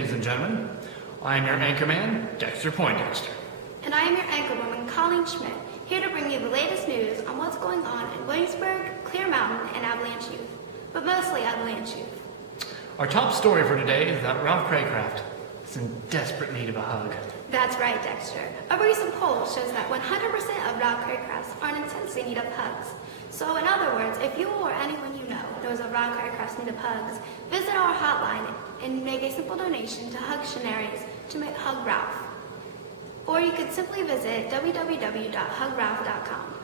ladies and gentlemen. I am your anchorman, Dexter Poindexter. And I am your anchorwoman, Colleen Schmidt, here to bring you the latest news on what's going on in Williamsburg, Clear Mountain, and Avalanche Youth, but mostly Avalanche Youth. Our top story for today is that Ralph Craycraft is in desperate need of a hug. That's right, Dexter. A recent poll shows that 100% of Ralph Craycrafts are in intense need of hugs. So in other words, if you or anyone you know knows of Ralph Craycraft's need of hugs, visit our hotline and make a simple donation to Hugtionaries to make Hug Ralph. Or you could simply visit www.hugralph.com.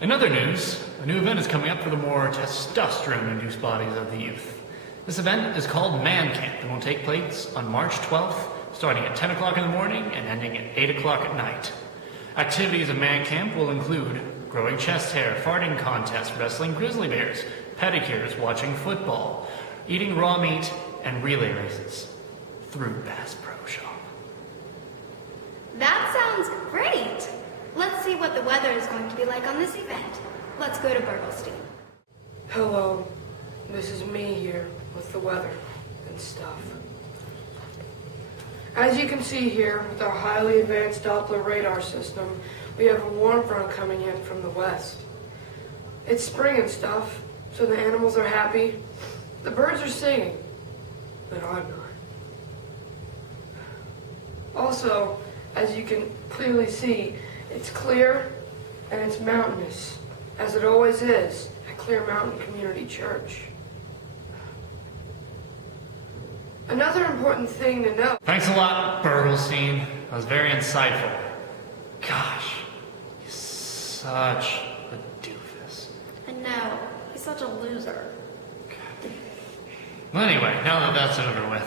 In other news, a new event is coming up for the more testosterone-induced bodies of the youth. This event is called Man Camp and will take place on March 12th, starting at 10 o'clock in the morning and ending at 8 o'clock at night. Activities at Man Camp will include growing chest hair, farting contests, wrestling grizzly bears, pedicures, watching football, eating raw meat, and relay races through Bass Pro Shop. That sounds great! Let's see what the weather is going to be like on this event. Let's go to Bergelstein. Hello, this is me here with the weather and stuff. As you can see here, with our highly advanced Doppler radar system, we have a warm front coming in from the west. It's spring and stuff, so the animals are happy. The birds are singing, but I'm not. Also, as you can clearly see, it's clear and it's mountainous, as it always is at Clear Mountain Community Church. Another important thing to know. Thanks a lot, Bergelstein. That was very insightful. Gosh, he's such a doofus. I know, he's such a loser. Well, anyway, now that that's over with,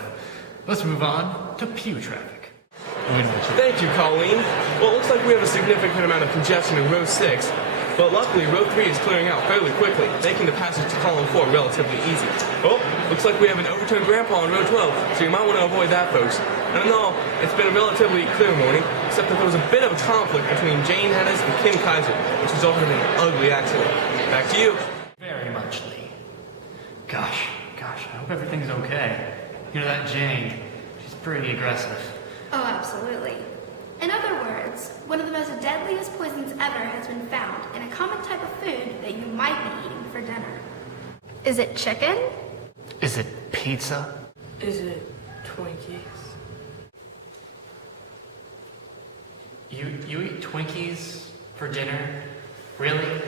let's move on to pew traffic. Thank you, Colleen. Well, it looks like we have a significant amount of congestion in row 6, but luckily row 3 is clearing out fairly quickly, making the passage to column 4 relatively easy. Oh, looks like we have an overturned grandpa on row 12, so you might want to avoid that, folks. And no, it's been a relatively clear morning, except that there was a bit of a conflict between Jane Hennis and Kim Kaiser, which resulted in an ugly accident. Back to you. Very much, Lee. Gosh, I hope everything's okay. You know that Jane, she's pretty aggressive. Oh, absolutely. In other words, one of the most deadliest poisons ever has been found in a common type of food that you might be eating for dinner. Is it chicken? Is it pizza? Is it Twinkies? You eat Twinkies for dinner? Really?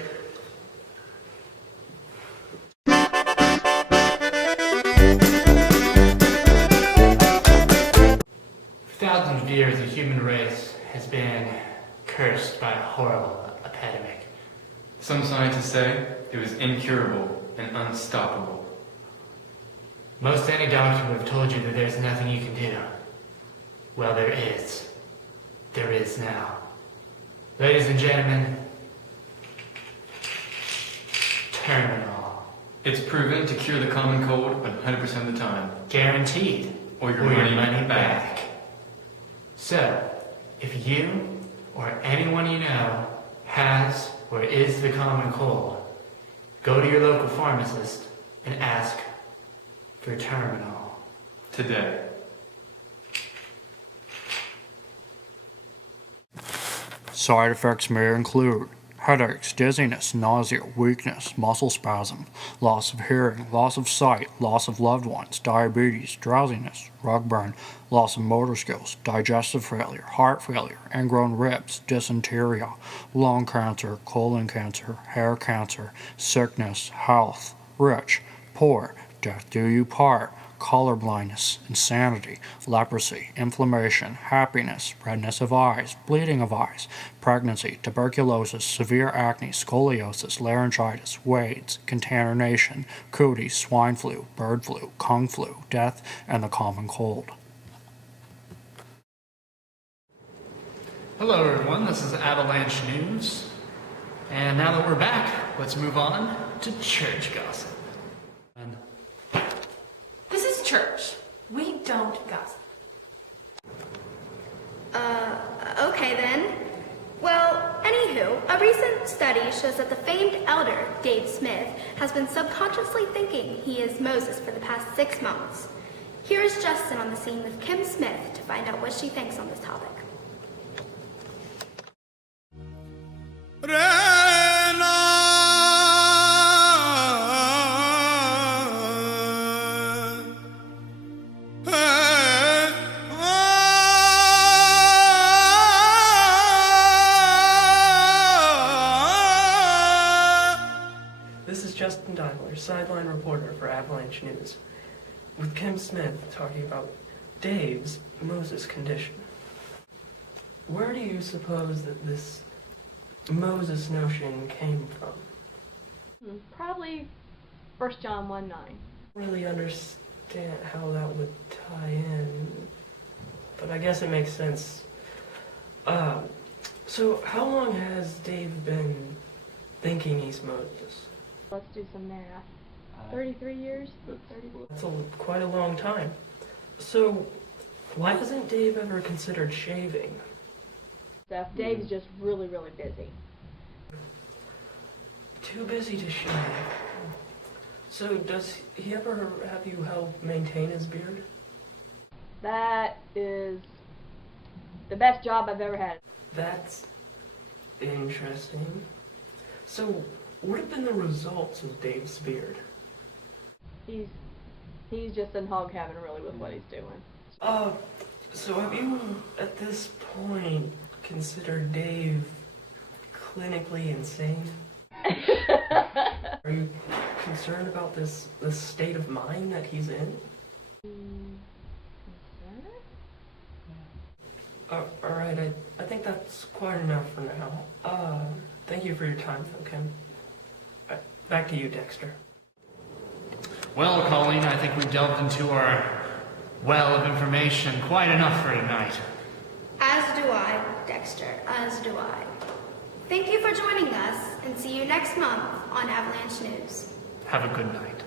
For thousands of years, the human race has been cursed by a horrible epidemic. Some scientists say it was incurable and unstoppable. Most any doctor would have told you that there's nothing you can do. Well, there is. There is now. Ladies and gentlemen, terminal. It's proven to cure the common cold 100% of the time. Guaranteed. Or your money back. So, if you or anyone you know has or is the common cold, go to your local pharmacist and ask for terminal. Today. Side effects may include headaches, dizziness, nausea, weakness, muscle spasm, loss of hearing, loss of sight, loss of loved ones, diabetes, drowsiness, rug burn, loss of motor skills, digestive failure, heart failure, ingrown ribs, dysentery, lung cancer, colon cancer, hair cancer, sickness, health, rich, poor, death do you part, color blindness, insanity, leprosy, inflammation, happiness, redness of eyes, bleeding of eyes, pregnancy, tuberculosis, severe acne, scoliosis, laryngitis, WAIDS, contamination, cooties, swine flu, bird flu, kung flu, death, and the common cold. Hello everyone, this is Avalanche News. And now that we're back, let's move on to church gossip. This is church. We don't gossip. Okay then. Well, anywho, a recent study shows that the famed elder, Dave Smith, has been subconsciously thinking he is Moses for the past 6 months. Here is Justin on the scene with Kim Smith to find out what she thinks on this topic. This is Justin Dialer, sideline reporter for Avalanche News, with Kim Smith talking about Dave's Moses condition. Where do you suppose that this Moses notion came from? Probably 1 John 1:9. Really understand how that would tie in, but I guess it makes sense. So how long has Dave been thinking he's Moses? Let's do some math. 33 years? 30. That's quite a long time. So why hasn't Dave ever considered shaving? Stuff. Dave's just really, really busy. Too busy to shave. So does he ever have you help maintain his beard? That is the best job I've ever had. That's interesting. So what have been the results of Dave's beard? He's just in hog heaven really with what he's doing. So have you at this point considered Dave clinically insane? Are you concerned about this state of mind that he's in? Alright, I think that's quite enough for now. Thank you for your time, though, Kim. Back to you, Dexter. Well, Colleen, I think we delved into our well of information quite enough for tonight. As do I, Dexter, as do I. Thank you for joining us, and see you next month on Avalanche News. Have a good night.